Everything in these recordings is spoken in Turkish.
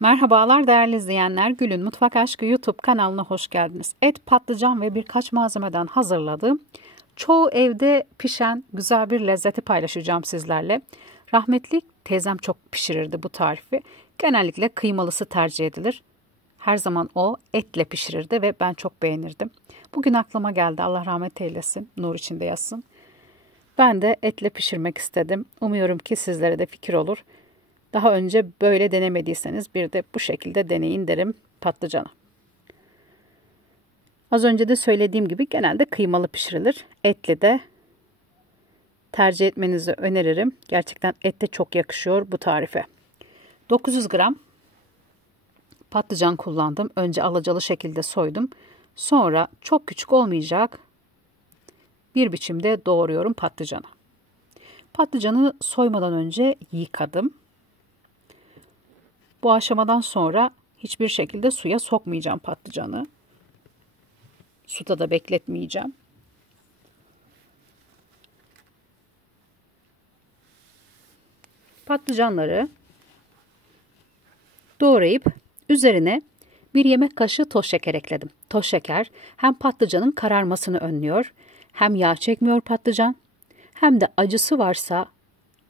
Merhabalar değerli izleyenler. Gül'ün Mutfak Aşkı YouTube kanalına hoş geldiniz. Et, patlıcan ve birkaç malzemeden hazırladığım, çoğu evde pişen güzel bir lezzeti paylaşacağım sizlerle. Rahmetli teyzem çok pişirirdi bu tarifi. Genellikle kıymalısı tercih edilir. Her zaman o etle pişirirdi ve ben çok beğenirdim. Bugün aklıma geldi, Allah rahmet eylesin, nur içinde yatsın. Ben de etle pişirmek istedim. Umuyorum ki sizlere de fikir olur. Daha önce böyle denemediyseniz bir de bu şekilde deneyin derim patlıcanı. Az önce de söylediğim gibi genelde kıymalı pişirilir. Etli de tercih etmenizi öneririm. Gerçekten et de çok yakışıyor bu tarife. 900 gram patlıcan kullandım. Önce alacalı şekilde soydum. Sonra çok küçük olmayacak bir biçimde doğruyorum patlıcanı. Patlıcanı soymadan önce yıkadım. Bu aşamadan sonra hiçbir şekilde suya sokmayacağım patlıcanı. Suda da bekletmeyeceğim. Patlıcanları doğrayıp üzerine bir yemek kaşığı toz şeker ekledim. Toz şeker hem patlıcanın kararmasını önlüyor, hem yağ çekmiyor patlıcan, hem de acısı varsa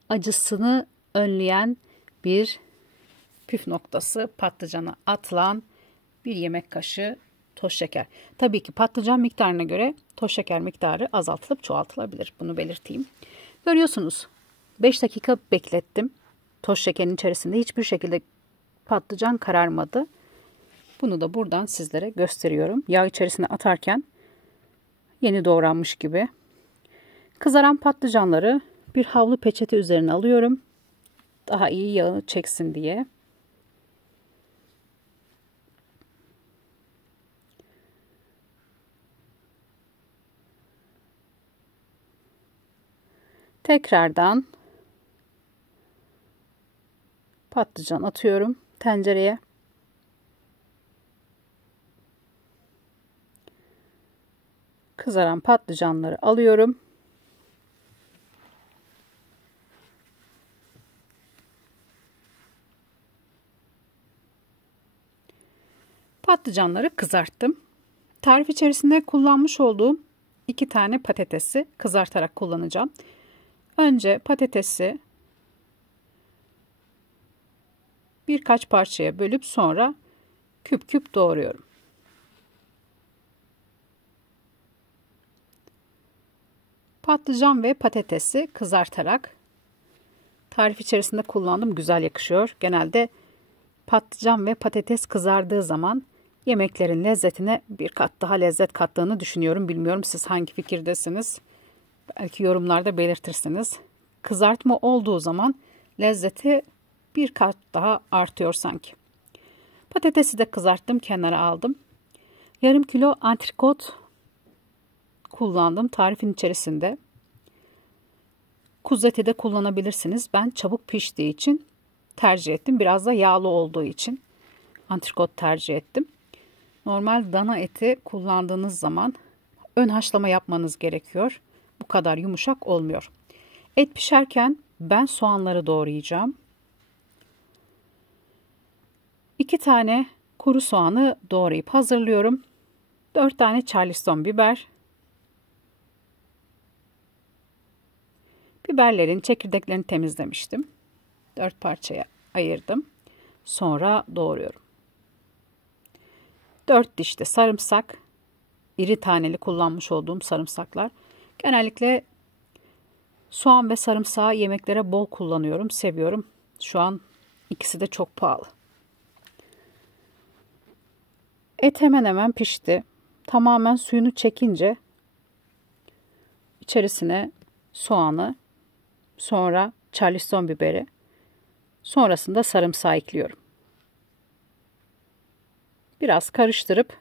acısını önleyen bir püf noktası patlıcana atılan bir yemek kaşığı toz şeker. Tabii ki patlıcan miktarına göre toz şeker miktarı azaltılıp çoğaltılabilir. Bunu belirteyim. Görüyorsunuz 5 dakika beklettim. Toz şekerin içerisinde hiçbir şekilde patlıcan kararmadı. Bunu da buradan sizlere gösteriyorum. Yağ içerisine atarken yeni doğranmış gibi. Kızaran patlıcanları bir havlu peçete üzerine alıyorum. Daha iyi yağı çeksin diye. Tekrardan patlıcan atıyorum tencereye. Kızaran patlıcanları alıyorum. Patlıcanları kızarttım. Tarif içerisinde kullanmış olduğum 2 tane patatesi kızartarak kullanacağım. Önce patatesi birkaç parçaya bölüp sonra küp küp doğruyorum. Patlıcan ve patatesi kızartarak tarif içerisinde kullandım. Güzel yakışıyor. Genelde patlıcan ve patates kızardığı zaman yemeklerin lezzetine bir kat daha lezzet kattığını düşünüyorum. Bilmiyorum siz hangi fikirdesiniz? Belki yorumlarda belirtirsiniz. Kızartma olduğu zaman lezzeti bir kat daha artıyor sanki. Patatesi de kızarttım, kenara aldım. Yarım kilo antrikot kullandım tarifin içerisinde. Kuzu eti de kullanabilirsiniz. Ben çabuk piştiği için tercih ettim. Biraz da yağlı olduğu için antrikot tercih ettim. Normal dana eti kullandığınız zaman ön haşlama yapmanız gerekiyor. Bu kadar yumuşak olmuyor. Et pişerken ben soğanları doğrayacağım. 2 tane kuru soğanı doğrayıp hazırlıyorum. 4 tane Charleston biber. Biberlerin çekirdeklerini temizlemiştim. 4 parçaya ayırdım. Sonra doğruyorum. 4 diş de sarımsak. İri taneli kullanmış olduğum sarımsaklar. Genellikle soğan ve sarımsağı yemeklere bol kullanıyorum. Seviyorum. Şu an ikisi de çok pahalı. Et hemen hemen pişti. Tamamen suyunu çekince içerisine soğanı, sonra Charleston biberi, sonrasında sarımsağı ekliyorum. Biraz karıştırıp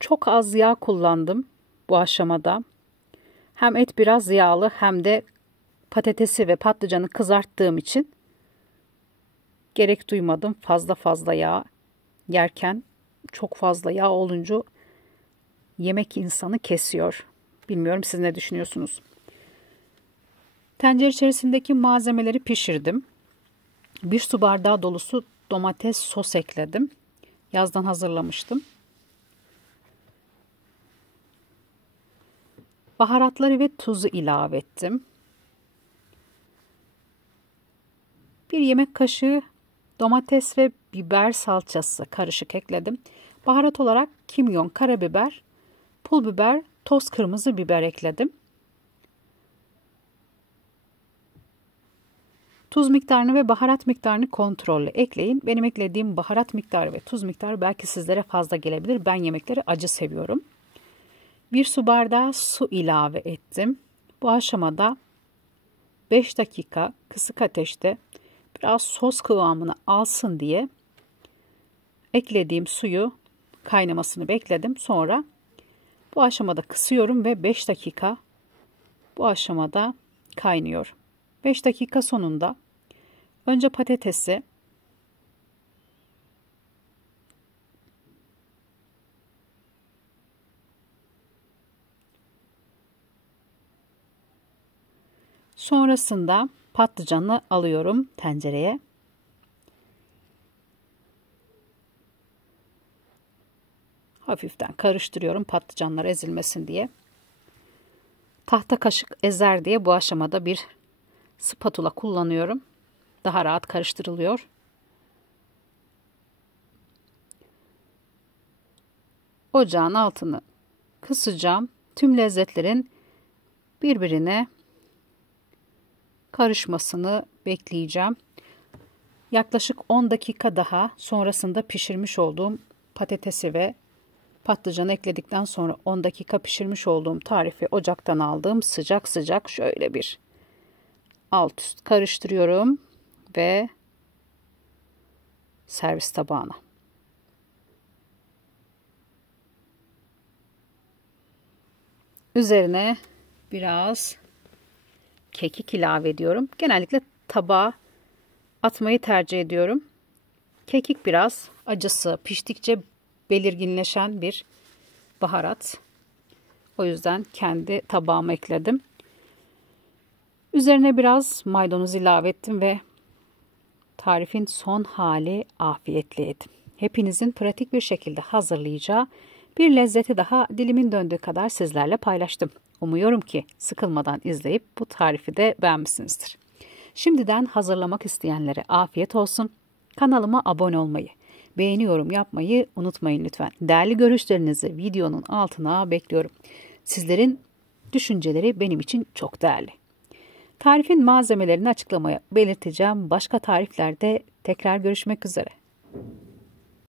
çok az yağ kullandım bu aşamada. Hem et biraz yağlı hem de patatesi ve patlıcanı kızarttığım için gerek duymadım. Fazla yağ yerken çok fazla yağ olunca yemek insanı kesiyor. Bilmiyorum siz ne düşünüyorsunuz? Tencere içerisindeki malzemeleri pişirdim. 1 su bardağı dolusu domates sos ekledim. Yazdan hazırlamıştım. Baharatları ve tuzu ilave ettim. 1 yemek kaşığı domates ve biber salçası karışık ekledim. Baharat olarak kimyon, karabiber, pul biber, toz kırmızı biber ekledim. Tuz miktarını ve baharat miktarını kontrollü ekleyin. Benim eklediğim baharat miktarı ve tuz miktarı belki sizlere fazla gelebilir. Ben yemekleri acı seviyorum. 1 su bardağı su ilave ettim. Bu aşamada 5 dakika kısık ateşte biraz sos kıvamını alsın diye eklediğim suyu kaynamasını bekledim. Sonra bu aşamada kısıyorum ve 5 dakika bu aşamada kaynıyor. 5 dakika sonunda önce patatesi sonrasında patlıcanı alıyorum tencereye. Hafiften karıştırıyorum patlıcanlar ezilmesin diye. Tahta kaşık ezer diye bu aşamada bir spatula kullanıyorum. Daha rahat karıştırılıyor. Ocağın altını kısacağım. Tüm lezzetlerin birbirine karışmasını bekleyeceğim. Yaklaşık 10 dakika daha sonrasında pişirmiş olduğum patatesi ve patlıcanı ekledikten sonra 10 dakika pişirmiş olduğum tarifi ocaktan aldığım sıcak sıcak şöyle bir alt üst karıştırıyorum ve servis tabağına. Üzerine biraz kekik ilave ediyorum. Genellikle tabağa atmayı tercih ediyorum. Kekik biraz acısı piştikçe belirginleşen bir baharat. O yüzden kendi tabağıma ekledim. Üzerine biraz maydanoz ilave ettim ve tarifin son hali afiyetle yedim. Hepinizin pratik bir şekilde hazırlayacağı bir lezzeti daha dilimin döndüğü kadar sizlerle paylaştım. Umuyorum ki sıkılmadan izleyip bu tarifi de beğenmişsinizdir. Şimdiden hazırlamak isteyenlere afiyet olsun. Kanalıma abone olmayı, beğeni yorum yapmayı unutmayın lütfen. Değerli görüşlerinizi videonun altına bekliyorum. Sizlerin düşünceleri benim için çok değerli. Tarifin malzemelerini açıklamaya belirteceğim. Başka tariflerde tekrar görüşmek üzere.